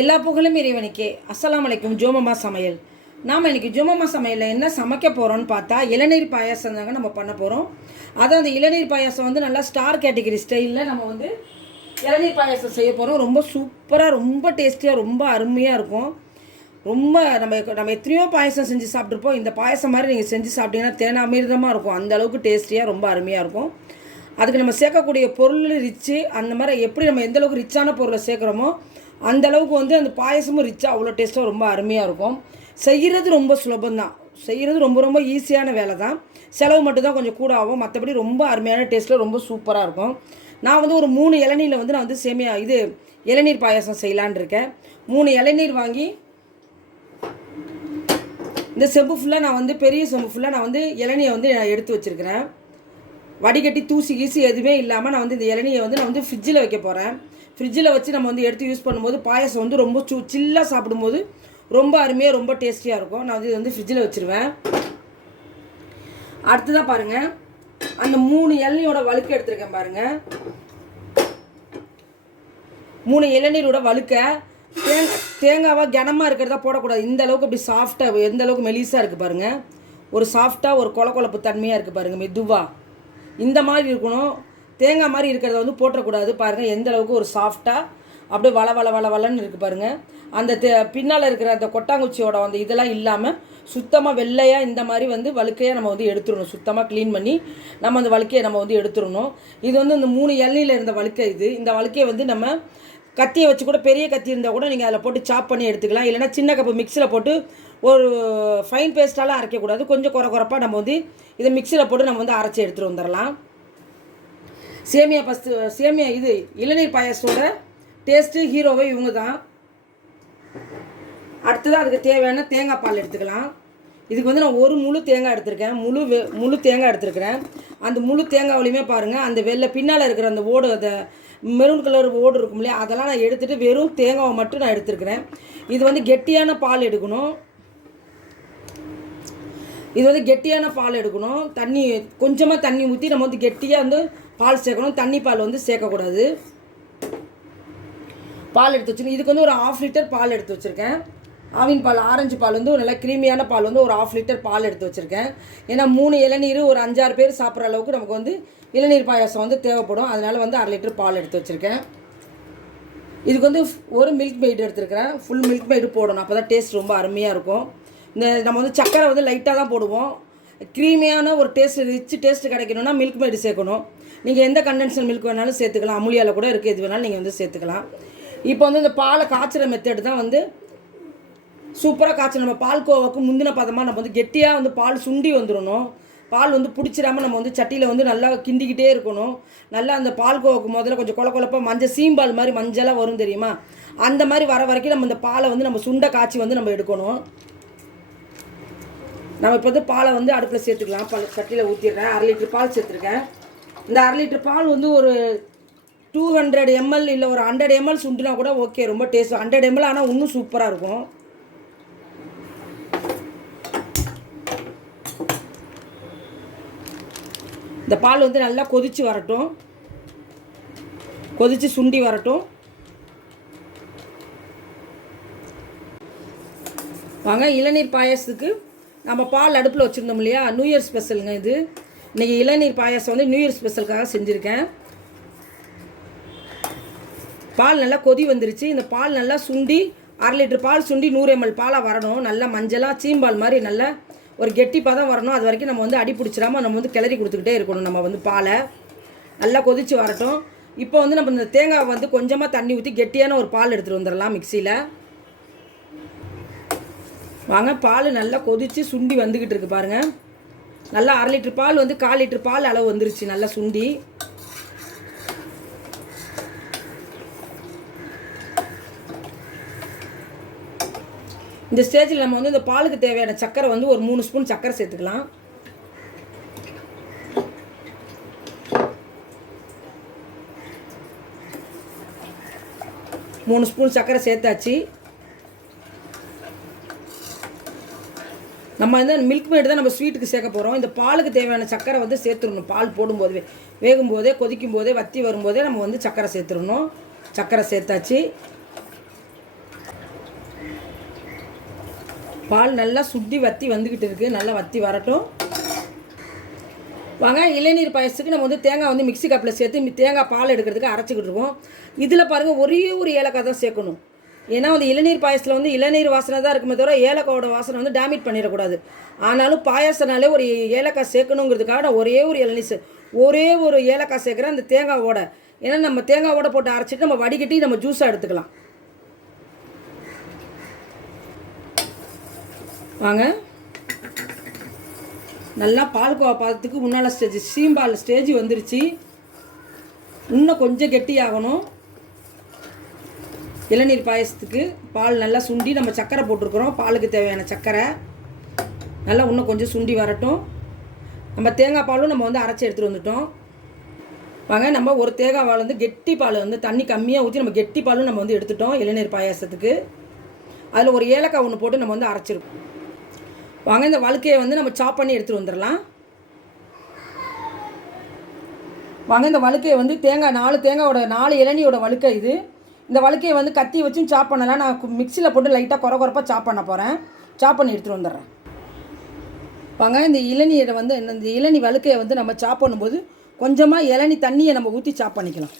எல்லா புகழும் இறைவனுக்கே. அஸ்ஸலாமு அலைக்கும். ஜோமம்மா சமையல். நாம் இன்றைக்கி ஜோமம்மா சமையலில் என்ன சமைக்க போகிறோன்னு பார்த்தா இளநீர் பாயாசம் தாங்க நம்ம பண்ண போகிறோம். அதான் அந்த இளநீர் பாயாசம் வந்து நல்லா ஸ்டார் கேட்டகரி ஸ்டைலில் நம்ம வந்து இளநீர் பாயாசம் செய்ய போகிறோம். ரொம்ப சூப்பராக, ரொம்ப டேஸ்டியாக, ரொம்ப அருமையாக இருக்கும். ரொம்ப நம்ம எத்தனையோ பாயசம் செஞ்சு சாப்பிட்ருப்போம். இந்த பாயசம் மாதிரி நீங்கள் செஞ்சு சாப்பிட்டீங்கன்னா தேனாமிர்தமாக இருக்கும். அந்தளவுக்கு டேஸ்டியாக ரொம்ப அருமையாக இருக்கும். அதுக்கு நம்ம சேர்க்கக்கூடிய பொருள் ரிச்சு, அந்த மாதிரி எப்படி நம்ம எந்தளவுக்கு ரிச்சான பொருளை சேர்க்குறோமோ அந்தளவுக்கு வந்து அந்த பாயசமும் ரிச்சாக அவ்வளோ டேஸ்ட்டாக ரொம்ப அருமையாக இருக்கும். செய்கிறது ரொம்ப சுலபந்தான். செய்கிறது ரொம்ப ரொம்ப ஈஸியான வேலை தான். செலவு மட்டும்தான் கொஞ்சம் கூட ஆகும். மற்றபடி ரொம்ப அருமையான டேஸ்ட்டில் ரொம்ப சூப்பராக இருக்கும். நான் வந்து ஒரு 3 இளநீரில் வந்து நான் வந்து இளநீர் பாயாசம் செய்யலான் இருக்கேன். 3 இளநீர் வாங்கி இந்த செம்பு ஃபுல்லாக நான் வந்து பெரிய செம்பு ஃபுல்லாக நான் வந்து இளநியை வந்து எடுத்து வச்சுருக்கிறேன். வடிகட்டி தூசி கீசி எதுவுமே இல்லாமல் நான் வந்து இந்த இளநியை வந்து நான் வந்து ஃப்ரிட்ஜில் வைக்க போகிறேன். ஃப்ரிட்ஜில் வச்சு நம்ம வந்து எடுத்து யூஸ் பண்ணும்போது பாயசம் வந்து ரொம்ப சில்லாக சாப்பிடும்போது ரொம்ப அருமையாக, ரொம்ப டேஸ்டியாக இருக்கும். நான் வந்து இது வந்து ஃப்ரிட்ஜில் வச்சுருவேன். அடுத்ததாக பாருங்கள், அந்த 3 இளநியோட வழுக்க எடுத்துருக்கேன் பாருங்கள். 3 இளநீரோட வழுக்க தேங்காவாக கனமாக இருக்கிறதா போடக்கூடாது. இந்த அளவுக்கு அப்படி சாஃப்டாக, எந்த அளவுக்கு மெலிசாக இருக்குது பாருங்கள். ஒரு சாஃப்டாக, ஒரு கொழப்பு தன்மையாக இருக்குது பாருங்கள். மெதுவாக இந்த மாதிரி இருக்கணும். தேங்காய் மாதிரி இருக்கிறத வந்து போட்டக்கூடாது பாருங்கள். எந்த அளவுக்கு ஒரு சாஃப்டாக அப்படியே வளன்னு இருக்குது பாருங்கள். அந்த பின்னால் இருக்கிற அந்த கொட்டாங்குச்சியோட அந்த இதெல்லாம் இல்லாமல் சுத்தமாக வெள்ளையாக இந்த மாதிரி வந்து வழுக்கையாக நம்ம வந்து எடுத்துடணும். சுத்தமாக க்ளீன் பண்ணி நம்ம அந்த வழுக்கையை நம்ம வந்து எடுத்துடணும். இது வந்து இந்த 3 இளநியில் இருந்த வழுக்கை. இந்த வழுக்கையை வந்து நம்ம கத்தியை வச்சு கூட, பெரிய கத்தி இருந்தால் கூட நீங்கள் அதில் போட்டு சாப் பண்ணி எடுத்துக்கலாம். இல்லைனா சின்ன கப்பு மிக்சியில் போட்டு ஒரு ஃபைன் பேஸ்ட்டாலாம் அரைக்கக்கூடாது. கொஞ்சம் குறப்பாக நம்ம வந்து இதை மிக்சியில் போட்டு நம்ம வந்து அரைச்சி எடுத்துகிட்டு வந்துடலாம். சேமியா இளநீர் பாயாசத்தோட டேஸ்ட்டு ஹீரோவை இவங்க தான். அடுத்ததாக அதுக்கு தேவையான தேங்காய் பால் எடுத்துக்கலாம். இதுக்கு வந்து நான் ஒரு முழு தேங்காய் எடுத்திருக்கேன். முழு தேங்காய் எடுத்துருக்கிறேன். அந்த முழு தேங்காவிலையுமே பாருங்கள், அந்த பின்னால் இருக்கிற அந்த ஓடு, அந்த மெரூன் கலர் ஓடு இருக்கும் இல்லையா, அதெல்லாம் நான் எடுத்துகிட்டு வெறும் தேங்காவை மட்டும் நான் எடுத்துருக்கிறேன். இது வந்து கெட்டியான பால் எடுக்கணும். கொஞ்சமாக தண்ணி ஊற்றி நம்ம வந்து கெட்டியாக வந்து பால் சேர்க்கணும். தண்ணி பால் வந்து சேர்க்கக்கூடாது. பால் எடுத்து வச்சுருக்கேன். இதுக்கு வந்து ஒரு 1/2 லிட்டர் பால் எடுத்து வச்சுருக்கேன். ஆவின் பால், ஆரஞ்சு பால் வந்து ஒரு நல்லா கிரீமியான பால் வந்து ஒரு 1/2 லிட்டர் பால் எடுத்து வச்சுருக்கேன். ஏன்னா 3 இளநீர் ஒரு 5-6 பேர் சாப்பிட்ற அளவுக்கு நமக்கு வந்து இளநீர் பாயாசம் வந்து தேவைப்படும். அதனால் வந்து 1/2 லிட்டர் பால் எடுத்து வச்சுருக்கேன். இதுக்கு வந்து ஒரு மில்க் மெய்டு எடுத்துருக்கிறேன். ஃபுல் மில்க் மெய்டு போடணும். அப்போ தான் டேஸ்ட் ரொம்ப அருமையாக இருக்கும். நம்ம வந்து சக்கரை வந்து லைட்டாக தான் போடுவோம். க்ரீமியான ஒரு ரிச் டேஸ்ட்டு கிடைக்கணும்னா மில்க் மெய்டு சேர்க்கணும். நீங்கள் எந்த கண்டென்சர் மில்க் வேணாலும் சேர்த்துக்கலாம். அமுலியால் கூட இருக்குது. எது வேணாலும் நீங்கள் வந்து சேர்த்துக்கலாம். இப்போ வந்து இந்த பாலை காய்ச்சிற மெத்தட் தான் வந்து சூப்பராக காய்ச்சணும். நம்ம பால் கோவாக்கு முந்தின பதமாக நம்ம வந்து கெட்டியாக வந்து பால் சுண்டி வந்துடணும். பால் வந்து பிடிச்சிடாமல் நம்ம வந்து சட்டியில் வந்து நல்லா கிண்டிக்கிட்டே இருக்கணும். நல்லா அந்த பால் கோவாக்கு முதல்ல கொஞ்சம் குழப்பாக சீம்பால் மாதிரி மஞ்சளாக வரும் தெரியுமா, அந்த மாதிரி வர வரைக்கும் நம்ம இந்த பாலை வந்து நம்ம சுண்டை காய்ச்சி வந்து நம்ம எடுக்கணும். நம்ம இப்போ வந்து பாலை வந்து அடுப்பில் சேர்த்துக்கலாம். சட்டியில் ஊற்றிடுறேன். 1/2 லிட்டர் பால் சேர்த்துருக்கேன். இந்த 1/2 லிட்டர் பால் வந்து ஒரு 200 ml இல்லை ஒரு 100 ml சுண்டுனா கூட ஓகே, ரொம்ப டேஸ்ட். 100 ml ஆனால் இன்னும் சூப்பராக இருக்கும். இந்த பால் வந்து நல்லா கொதித்து வரட்டும். கொதித்து சுண்டி வரட்டும். வாங்க, இளநீர் பாயாசத்துக்கு நம்ம பால் அடுப்பில் வச்சுருந்தோம் இல்லையா, நியூ இயர் ஸ்பெஷலுங்க இது. இன்றைக்கி இளநீர் பாயாசம் வந்து நியூ இயர் ஸ்பெஷலுக்காக செஞ்சுருக்கேன். பால் நல்லா கொதி வந்துருச்சு. இந்த பால் நல்லா சுண்டி 1/2 லிட்டர் பால் சுண்டி 100 ml பாலாக வரணும். நல்லா மஞ்சளாக சீம்பால் மாதிரி நல்லா ஒரு கெட்டி பதம் வரணும். அது வரைக்கும் நம்ம வந்து அடி பிடிச்சிடாமல் நம்ம வந்து கிளறி கொடுத்துக்கிட்டே இருக்கணும். நம்ம வந்து பாலை நல்லா கொதித்து வரட்டும். இப்போ வந்து நம்ம இந்த தேங்காய் வந்து கொஞ்சமாக தண்ணி ஊற்றி கெட்டியான ஒரு பால் எடுத்துகிட்டு வந்துடலாம் மிக்சியில். வாங்க, பால் நல்லா கொதித்து சுண்டி வந்துக்கிட்டு இருக்குது பாருங்கள். நல்லா 1/2 லிட்டர் பால் வந்து 1/4 லிட்டர் பால் அளவு வந்துருச்சு நல்லா சுண்டி. இந்த ஸ்டேஜில் நம்ம வந்து இந்த பாலுக்கு தேவையான சக்கரை வந்து ஒரு 3 ஸ்பூன் சக்கரை சேர்த்துக்கலாம். மூணு ஸ்பூன் சக்கரை சேர்த்தாச்சு. நம்ம வந்து மில்க் மேடு தான் நம்ம ஸ்வீட்டுக்கு சேர்க்க போகிறோம். இந்த பாலுக்கு தேவையான சக்கரை வந்து சேர்த்துடணும். பால் போடும்போது, வேகும்போதே, கொதிக்கும் போதே, வற்றி வரும்போதே நம்ம வந்து சக்கரை சேர்த்துடணும். சக்கரை சேர்த்தாச்சு. பால் நல்லா சுண்டி வற்றி வந்துக்கிட்டு இருக்குது. நல்லா வற்றி வரட்டும். வாங்க, இளநீர் பாயசத்துக்கு நம்ம வந்து தேங்காய் வந்து மிக்ஸி கப்பில் சேர்த்து தேங்காய் பால் எடுக்கிறதுக்கு அரைச்சிக்கிட்டு இருக்கோம். இதில் பாருங்கள், ஒரே ஒரு ஏலக்காய் தான் சேர்க்கணும். ஏன்னா வந்து இளநீர் பாயசத்தில் வந்து இளநீர் வாசனை தான் இருக்குமே தவிர ஏலக்காயோட வாசனை வந்து டேமேஜ் பண்ணிடக்கூடாது. ஆனாலும் பாயசனாலே ஒரு ஏலக்காய் சேர்க்கணுங்கிறதுக்காக நான் ஒரே ஒரு ஏலக்காய் சேர்க்குறேன் அந்த தேங்காவோட. ஏன்னா நம்ம தேங்காவோட போட்டு அரைச்சிட்டு நம்ம வடிகட்டி நம்ம ஜூஸாக எடுத்துக்கலாம். வாங்க, நல்லா பால்கோவா பாதத்துக்கு முன்னால் சீம்பால் ஸ்டேஜ் வந்துருச்சு. இன்னும் கொஞ்சம் கெட்டியாகணும். இளநீர் பாயசத்துக்கு பால் நல்லா சுண்டி நம்ம சர்க்கரை போட்டிருக்கிறோம். பாலுக்கு தேவையான சர்க்கரை நல்லா இன்னும் கொஞ்சம் சுண்டி வரட்டும். நம்ம தேங்காய் பாலும் நம்ம வந்து அரைச்சி எடுத்துகிட்டு வந்துட்டோம். வாங்க, நம்ம ஒரு தேங்காய் பால் வந்து கெட்டி பால் வந்து தண்ணி கம்மியாக ஊற்றி நம்ம கெட்டி பாலும் நம்ம வந்து எடுத்துட்டோம் இளநீர் பாயாசத்துக்கு. அதில் ஒரு ஏலக்காய் ஒன்று போட்டு நம்ம வந்து அரைச்சிருக்கோம். வாங்க, இந்த வழுக்கையை வந்து நம்ம சாப் பண்ணி எடுத்துகிட்டு வந்துடலாம். வாங்க, இந்த வழுக்கையை வந்து நாலு இளநியோட வழுக்கை இது. இந்த வழுக்கையை வந்து கத்தி வச்சும் சாப் பண்ணலாம். நான் மிக்சியில் போட்டு லைட்டாக குறப்பாக சாப் பண்ண போகிறேன். சாப் பண்ணி எடுத்துகிட்டு வந்துடுறேன். வாங்க, இந்த இளநீரை வந்து இந்த இளநீ வழுக்கையை வந்து நம்ம சாப் பண்ணும்போது கொஞ்சமாக இளநீ தண்ணியை நம்ம ஊற்றி சாப் பண்ணிக்கலாம்.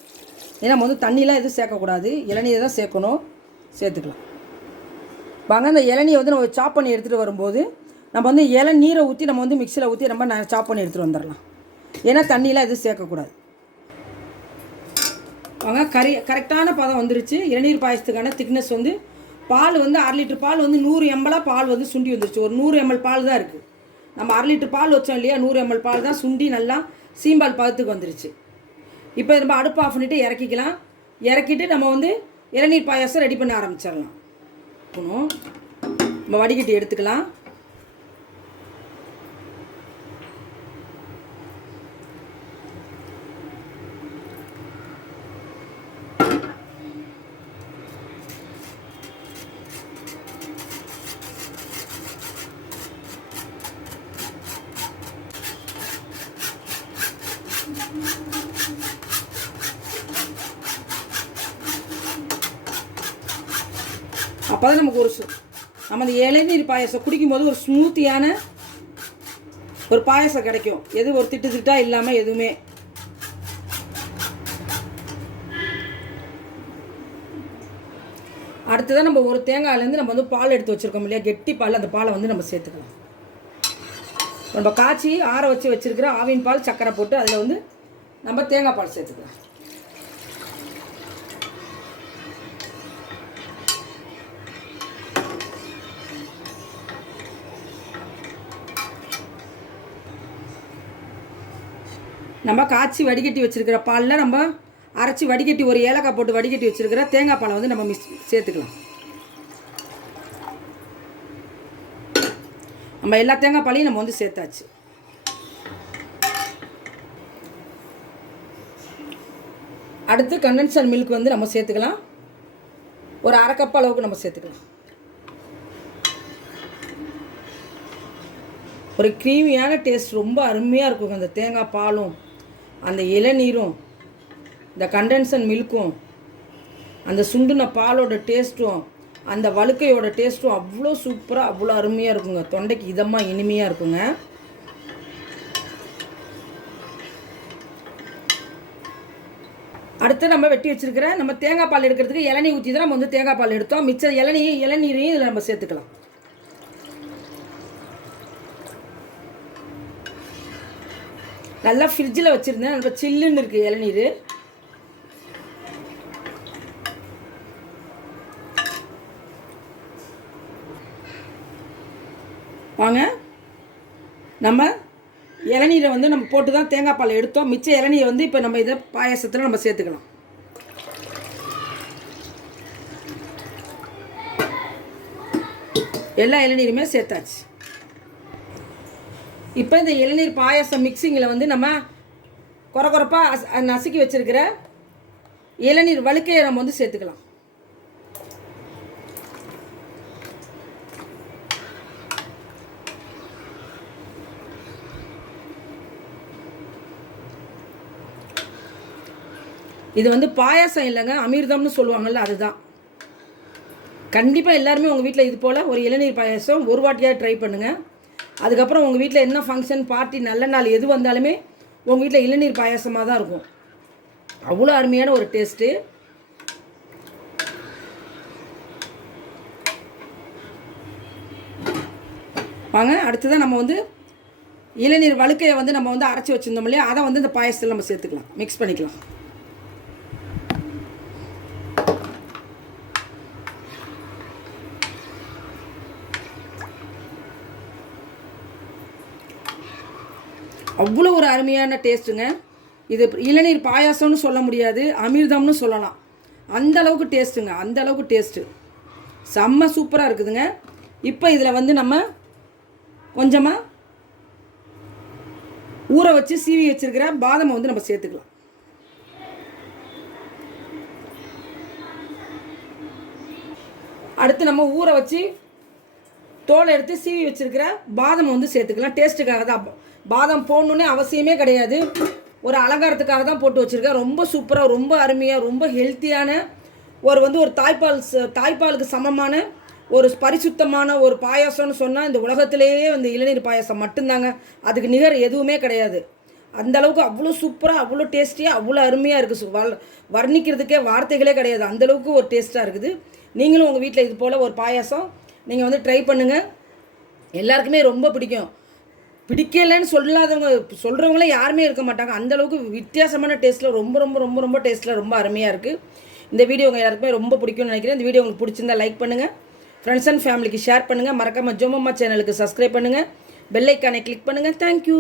ஏன்னா நம்ம வந்து தண்ணியெலாம் எதுவும் சேர்க்கக்கூடாது, இளநீரை தான் சேர்க்கணும். சேர்த்துக்கலாம். வாங்க, இந்த இளநியை வந்து நம்ம சாப் பண்ணி எடுத்துகிட்டு வரும்போது நம்ம வந்து இளநீரை ஊற்றி நம்ம வந்து மிக்சியில் ஊற்றி நம்ம சாப் பண்ணி எடுத்துகிட்டு வந்துடலாம். ஏன்னா தண்ணியெலாம் எதுவும் சேர்க்கக்கூடாது. வாங்க, கரெக்டான பதம் வந்துருச்சு. இளநீர் பாயசத்துக்கான திக்னஸ் வந்து பால் வந்து 1/2 லிட்டர் பால் வந்து 100 ml பால் வந்து சுண்டி வந்துருச்சு. ஒரு 100 ml பால் தான் இருக்குது. நம்ம 1/2 லிட்டர் பால் வச்சோம் இல்லையா, 100 ml பால் தான் சுண்டி நல்லா சீம்பால் பதத்துக்கு வந்துருச்சு. இப்போ நம்ம அடுப்பு ஆஃப் பண்ணிவிட்டு இறக்கிக்கலாம். இறக்கிட்டு நம்ம வந்து இளநீர் பாயாசம் ரெடி பண்ண ஆரம்பிச்சிடலாம். நம்ம வடிகட்டி எடுத்துக்கலாம். அப்போ தான் நமக்கு நம்ம அந்த இளநீர் பாயசம் குடிக்கும்போது ஒரு ஸ்மூத்தியான ஒரு பாயசம் கிடைக்கும். எது ஒரு திட்டா இல்லாமல் எதுவுமே. அடுத்ததான் நம்ம ஒரு தேங்காயிலேருந்து நம்ம வந்து பால் எடுத்து வச்சுருக்கோம் இல்லையா, கெட்டி பால். அந்த பாலை வந்து நம்ம சேர்த்துக்கலாம். நம்ம காய்ச்சி ஆற வச்சுருக்கிற ஆவின் பால் சர்க்கரை போட்டு அதில் வந்து நம்ம தேங்காய் பால் சேர்த்துக்கலாம். நம்ம காய்ச்சி வடிகட்டி வச்சுருக்கிற பாலில் நம்ம அரைச்சி வடிகட்டி ஒரு ஏலக்காய் போட்டு வடிகட்டி வச்சுருக்கிற தேங்காய் பாலை வந்து நம்ம சேர்த்துக்கலாம். நம்ம எல்லா தேங்காய் பாலையும் நம்ம வந்து சேர்த்தாச்சு. அடுத்து கண்டென்சர் மில்க் வந்து நம்ம சேர்த்துக்கலாம். ஒரு 1/2 கப் அளவுக்கு நம்ம சேர்த்துக்கலாம். ஒரு க்ரீமியான டேஸ்ட் ரொம்ப அருமையாக இருக்குங்க. அந்த தேங்காய் பாலும் அந்த இளநீரும் இந்த கண்டென்சர் மில்க்கும் அந்த சுண்டுன பாலோட டேஸ்ட்டும் அந்த வழுக்கையோட டேஸ்ட்டும் அவ்வளோ சூப்பராக அவ்வளோ அருமையாக இருக்குங்க. தொண்டைக்கு இதமாக இனிமையாக இருக்குங்க. அடுத்து நம்ம வெட்டி வச்சுருக்கிற நம்ம தேங்காய் பால் எடுக்கிறதுக்கு இளநீ ஊற்றி தான் நம்ம வந்து தேங்காய் பால் எடுத்தோம். மிச்சம் இளநீரையும் இதில் நம்ம சேர்த்துக்கலாம். நல்லா ஃப்ரிட்ஜில் வச்சுருந்தேன். நல்லா சில்லுன்னு இருக்குது இளநீர். வாங்க, நம்ம இளநீரை வந்து நம்ம போட்டு தான் தேங்காய் பால் எடுத்தோம். மிச்ச இளநீரை வந்து இப்போ நம்ம இதை பாயாசத்தில் நம்ம சேர்த்துக்கலாம். எல்லா இளநீருமே சேர்த்தாச்சு. இப்போ இந்த இளநீர் பாயாசம் மிக்சிங்கில் வந்து நம்ம குறப்பாக நசுக்கி வச்சுருக்கிற இளநீர் வழுக்கையை நம்ம வந்து சேர்த்துக்கலாம். இது வந்து பாயாசம் இல்லைங்க, அமிர்தம்னு சொல்லுவாங்கள்ல, அதுதான். கண்டிப்பாக எல்லாருமே உங்கள் வீட்டில் இது போல் ஒரு இளநீர் பாயாசம் ஒரு வாட்டியாக ட்ரை பண்ணுங்கள். அதுக்கப்புறம் உங்கள் வீட்டில் என்ன ஃபங்க்ஷன் பார்ட்டி நல்ல நாள் எது வந்தாலுமே உங்கள் வீட்டில் இளநீர் பாயாசமாக தான் இருக்கும். அவ்வளோ அருமையான ஒரு டேஸ்ட்டு. வாங்க, அடுத்ததான் நம்ம வந்து இளநீர் வழுக்கையை வந்து நம்ம வந்து அரைச்சி வச்சுருந்தோம் இல்லையா, அதை வந்து இந்த பாயசத்தில் நம்ம சேர்த்துக்கலாம், மிக்ஸ் பண்ணிக்கலாம். அவ்வளோ ஒரு அருமையான டேஸ்ட்டுங்க. இது இளநீர் பாயாசம்னு சொல்ல முடியாது, அமிர்தம்னு சொல்லலாம். அந்த அளவுக்கு டேஸ்ட்டுங்க, அந்த அளவுக்கு டேஸ்ட்டு செம்ம சூப்பராக இருக்குதுங்க. இப்போ இதில் வந்து நம்ம கொஞ்சமாக ஊற வச்சு சீவி வச்சுருக்கிற பாதாமை வந்து நம்ம சேர்த்துக்கலாம். அடுத்து நம்ம ஊற வச்சு தோலை எடுத்து சீவி வச்சுருக்கிற பாதாமை வந்து சேர்த்துக்கலாம். டேஸ்ட்டுக்காக தான், பாதாம் போடணுன்னே அவசியமே கிடையாது, ஒரு அலங்காரத்துக்காக தான் போட்டு வச்சுருக்கேன். ரொம்ப சூப்பராக, ரொம்ப அருமையாக, ரொம்ப ஹெல்த்தியான ஒரு தாய்ப்பாலுக்கு சமமான ஒரு பரிசுத்தமான ஒரு பாயாசம்னு சொன்னால் இந்த உலகத்திலேயே வந்து இளநீர் பாயாசம் மட்டும்தாங்க. அதுக்கு நிகர் எதுவுமே கிடையாது. அந்தளவுக்கு அவ்வளோ சூப்பராக, அவ்வளோ டேஸ்டியாக, அவ்வளோ அருமையாக இருக்குது. வர்ணிக்கிறதுக்கே வார்த்தைகளே கிடையாது, அந்தளவுக்கு ஒரு டேஸ்ட்டாக இருக்குது. நீங்களும் உங்கள் வீட்டில் இது போல் ஒரு பாயாசம் நீங்கள் வந்து ட்ரை பண்ணுங்கள். எல்லாருக்குமே ரொம்ப பிடிக்கும். பிடிக்கலைன்னு சொல்கிறவங்களே யாருமே இருக்க மாட்டாங்க. அந்தளவுக்கு வித்தியாசமான டேஸ்ட்டில் ரொம்ப ரொம்ப ரொம்ப ரொம்ப டேஸ்ட்டில் ரொம்ப அருமையாக இருக்குது. இந்த வீடியோ உங்கள் எல்லாருக்குமே ரொம்ப பிடிக்கும்னு நினைக்கிறேன். இந்த வீடியோ உங்களுக்கு பிடிச்சிருந்தா லைக் பண்ணுங்கள், ஃப்ரெண்ட்ஸ் அண்ட் ஃபேமிலிக்கு ஷேர் பண்ணுங்கள், மறக்காமல் ஜோமம்மா சேனலுக்கு சப்ஸ்கிரைப் பண்ணுங்கள், பெல் ஐக்கானை கிளிக் பண்ணுங்கள். தேங்க்யூ.